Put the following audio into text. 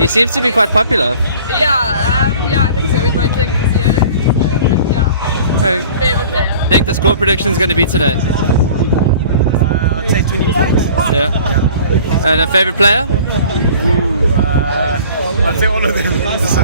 It seems to be quite popular. Nick, the score prediction is going to be today. I'd say 20 points. Yeah. And a favourite player? I'd say all of them.